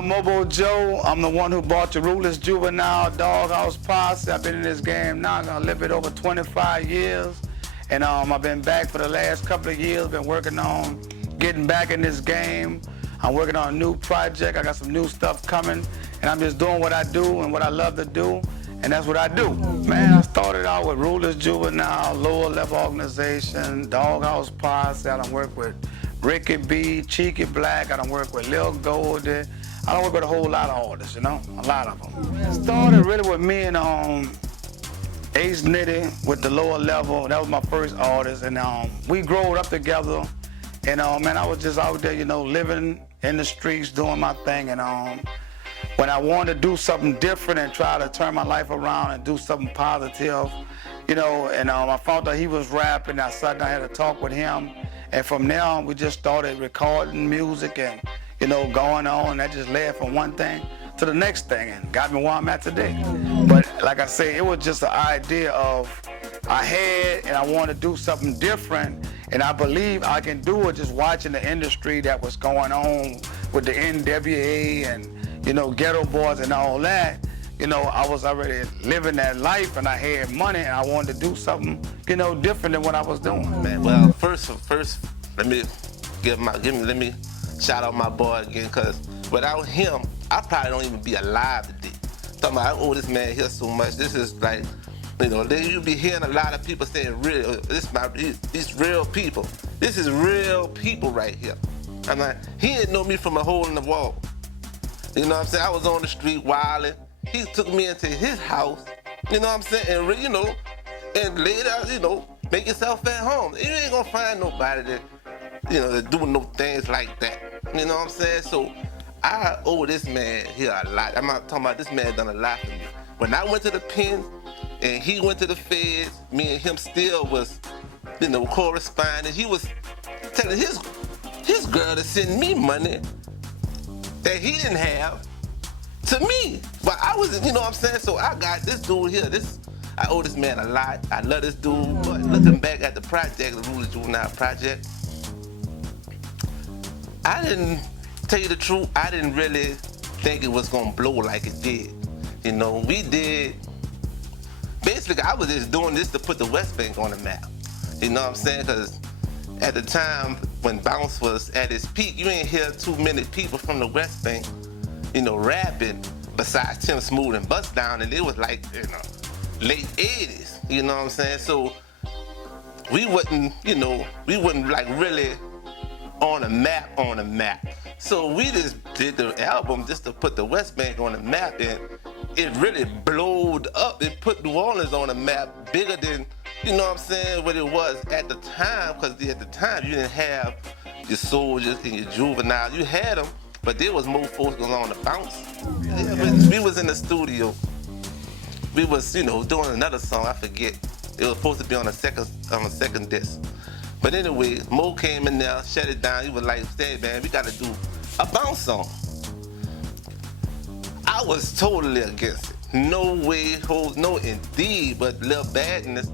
I'm Mobo Joe. I'm the one who bought the Ruthless Juvenile Doghouse Posse. I've been in this game now a little bit over 25 years. And I've been back for the last couple of years, been working on getting back in this game. I'm working on a new project. I got some new stuff coming. And I'm just doing what I do and what I love to do. And that's what I do. Man, I started out with Ruthless Juvenile, lower level organization, Doghouse Posse. I done work with Ricky B, Cheeky Black. I done work with Lil Goldie. I done work with a whole lot of artists, you know, a lot of them. It started really with me and Ace Nitty with the lower level. That was my first artist, and we growed up together. And man, I was just out there, you know, living in the streets, doing my thing. And when I wanted to do something different and try to turn my life around and do something positive, you know, and I found out he was rapping. I sat down, I had a talk with him, and from there on, we just started recording music and, you know, going on. That just led from one thing to the next thing and got me where I'm at today. But like I say, it was just an idea of I had and I wanted to do something different, and I believe I can do it just watching the industry that was going on with the NWA and, you know, Ghetto Boys and all that. You know, I was already living that life and I had money and I wanted to do something, you know, different than what I was doing. Man, well, first, let me shout out my boy again, because without him, I probably don't even be alive today. Talking about, I owe this man here so much. This is like, you know, you be hearing a lot of people saying, real, these real people. This is real people right here. I'm like, he didn't know me from a hole in the wall. You know what I'm saying? I was on the street wilding. He took me into his house, you know what I'm saying? And, you know, and laid out, you know, make yourself at home. You ain't gonna find nobody that, you know, that do no things like that. You know what I'm saying? So I owe this man here a lot. I'm not talking about this man done a lot for me. When I went to the pen and he went to the feds, me and him still was, you know, corresponding. He was telling his girl to send me money that he didn't have to me. But I was, you know what I'm saying? So I got this dude here. I owe this man a lot. I love this dude. But looking back at the project, the Ruthless Juvenile project, I didn't, tell you the truth, I didn't really think it was gonna blow like it did. You know, we did, basically I was just doing this to put the West Bank on the map. You know what I'm saying? Because at the time when Bounce was at its peak, you ain't hear too many people from the West Bank, you know, rapping besides Tim Smooth and Bust Down, and it was like, you know, late 80s, you know what I'm saying? So we wasn't, you know, like really on the map. So we just did the album just to put the West Bank on the map, and it really blowed up. It put New Orleans on the map bigger than, you know what I'm saying, what it was at the time, because at the time you didn't have your Soldiers and your Juvenile. You had them, but there was more folks going on the bounce. We was in the studio. We was, you know, doing another song, I forget. It was supposed to be on a second disc. But anyway, Mo came in there, shut it down. He was like, "Hey man, we gotta do a bounce song." I was totally against it. No way, no indeed. But Lil Badness,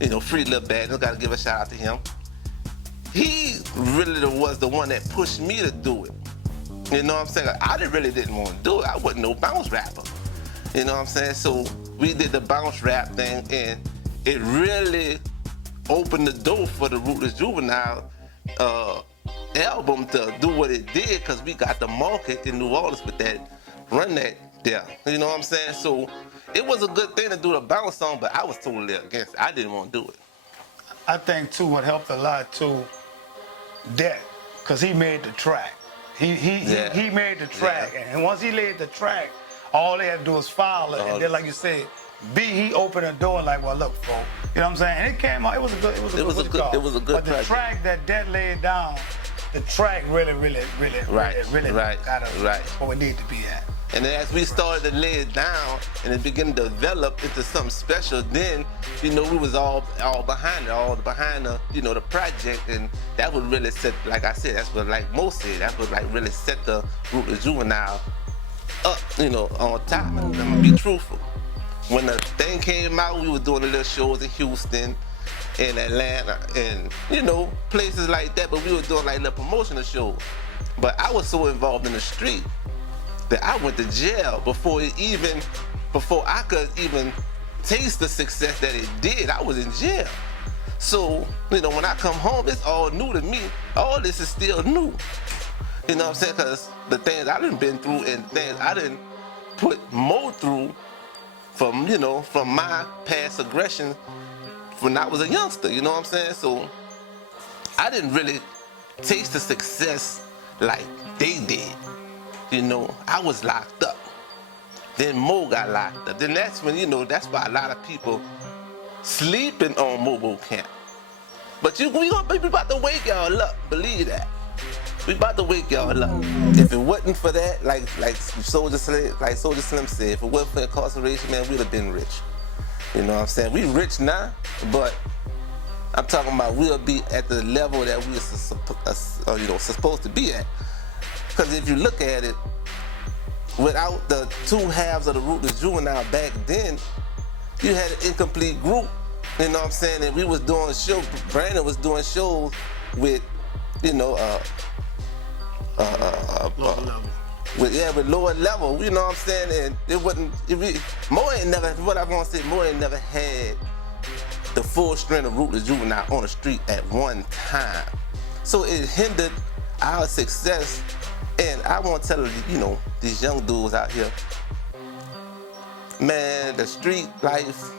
you know, free Lil Badness, gotta give a shout out to him. He really was the one that pushed me to do it. You know what I'm saying? I really didn't want to do it. I wasn't no bounce rapper. You know what I'm saying? So we did the bounce rap thing, and it really opened the door for the Ruthless Juvenile album to do what it did, because we got the market in New Orleans with that, run that there. You know what I'm saying? So it was a good thing to do the bounce song, but I was totally against it. I didn't want to do it. I think too, what helped a lot too, that, because he made the track. He made the track, and once he laid the track, all they had to do was follow it, and then like you said, he opened the door and like, well, look, folks, you know what I'm saying? And it came out, it was a good But the track that laid down, the track really got us where we need to be at. And then as we started to lay it down and it began to develop into something special, then, you know, we was all behind the, you know, the project, and that would really set, like I said, that's what, like Mo said, that would like really set the Ruthless Juvenile up, you know, on top. I'm gonna be truthful. When the thing came out, we were doing the little shows in Houston, in Atlanta, and, you know, places like that, but we were doing like little promotional shows. But I was so involved in the street that I went to jail before I could even taste the success that it did. I was in jail. So, you know, when I come home, it's all new to me. All this is still new. You know what I'm saying? Because the things I done been through and things I done put Mo through from, you know, from my past aggression when I was a youngster, you know what I'm saying? So I didn't really taste the success like they did. You know, I was locked up. Then Mo got locked up. Then that's when, you know, that's why a lot of people sleeping on Mobo camp. But we about to wake y'all up, believe that. We about to wake y'all up. If it wasn't for that, like Soldier Slim said, if it wasn't for incarceration, man, we'd have been rich. You know what I'm saying? We rich now, but I'm talking about we'll be at the level that we're supposed to be at. Because if you look at it, without the two halves of the Ruthless Juvenile back then, you had an incomplete group. You know what I'm saying? And we was doing shows. Brandon was doing shows with, you know, with lower level. You know what I'm saying? And it wasn't. Mo ain't never. What I'm gonna say, Mo ain't never had the full strength of Ruthless Juvenile on the street at one time. So it hindered our success. And I want to tell you know, these young dudes out here, man, the street life,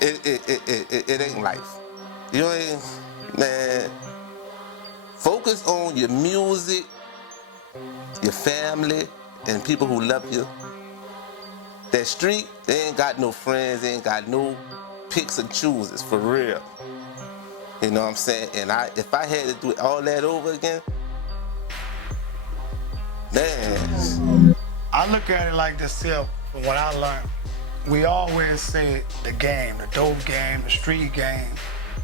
it ain't life. You ain't, man, focus on your music, your family, and people who love you. That street, they ain't got no friends, they ain't got no picks and chooses, for real. You know what I'm saying? And if I had to do all that over again, man. I look at it like this here, from what I learned. We always say the game, the dope game, the street game.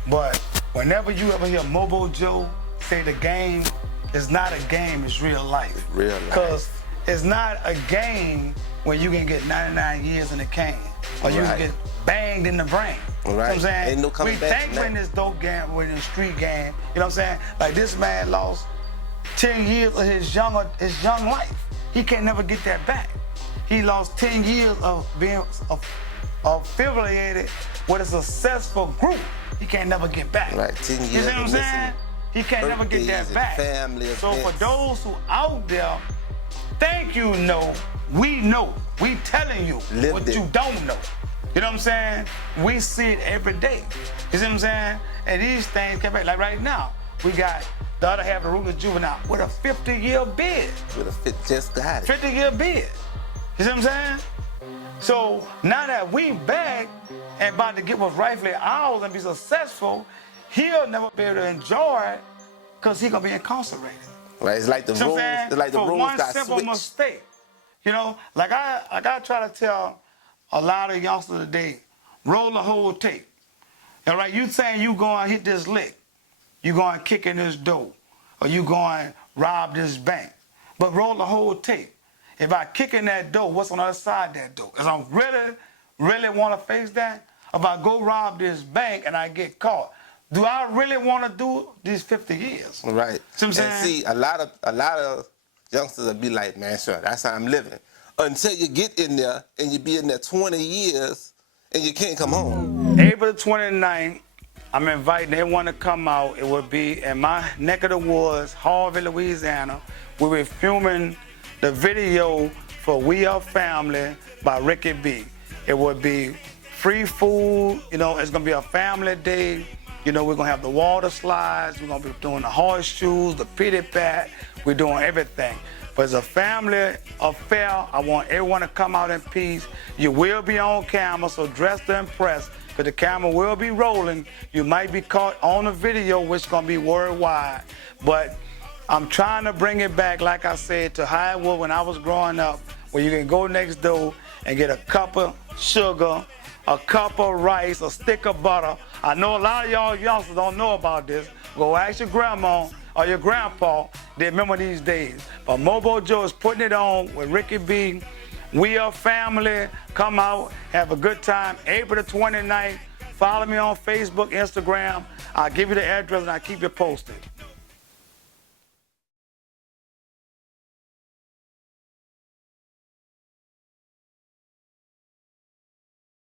But whenever you ever hear Mobo Joe say the game, it's not a game, it's real life. It's real life. Because it's not a game when you can get 99 years in the can, or you can get banged in the brain. Right. You know what I'm saying? Ain't no coming back. We think we're in this dope game, we're in the street game. You know what I'm saying? Like this man lost 10 years of his young life. He can't never get that back. He lost 10 years of being affiliated with a successful group. He can't never get back. Right, 10 years. You see what I'm saying? He can't never get that back. So for those who out there think you know, we telling you what you don't know. You know what I'm saying? We see it every day. You see what I'm saying? And these things come back. Like right now, we got the other half of Ruthless Juvenile with a 50-year bid. Just got it. 50-year bid. You see what I'm saying? So now that we back and about to get what's rightfully ours and be successful, he'll never be able to enjoy it because he's gonna be incarcerated. Right, it's like the rules. It's like the rules got switched. For one simple mistake, you know, like I try to tell a lot of youngsters today, roll the whole tape. All right, you saying you going to hit this lick, you going to kick in this door, or you going to rob this bank, but roll the whole tape. If I kick in that door, what's on the other side of that door? If I really want to face that, if I go rob this bank and I get caught, do I really want to do these 50 years? Right. See what I'm saying? And see, a lot of youngsters will be like, man, sure, that's how I'm living. Until you get in there and you be in there 20 years and you can't come home. April 29th, I'm inviting everyone to come out. It will be in my neck of the woods, Harvey, Louisiana. We'll be filming the video for We Are Family by Ricky B. It will be free food, you know, it's gonna be a family day. You know, we're gonna have the water slides, we're gonna be doing the horseshoes, the pity pat, we're doing everything. But it's a family affair. I want everyone to come out in peace. You will be on camera, so dress to impress, because the camera will be rolling. You might be caught on the video, which is gonna be worldwide. But I'm trying to bring it back, like I said, to how it was when I was growing up, where you can go next door and get a cup of sugar, a cup of rice, a stick of butter. I know a lot of y'all youngsters don't know about this. Go ask your grandma or your grandpa. They remember these days. But Mobo Joe is putting it on with Ricky B. We Are Family. Come out, have a good time. April the 29th. Follow me on Facebook, Instagram. I'll give you the address and I'll keep you posted.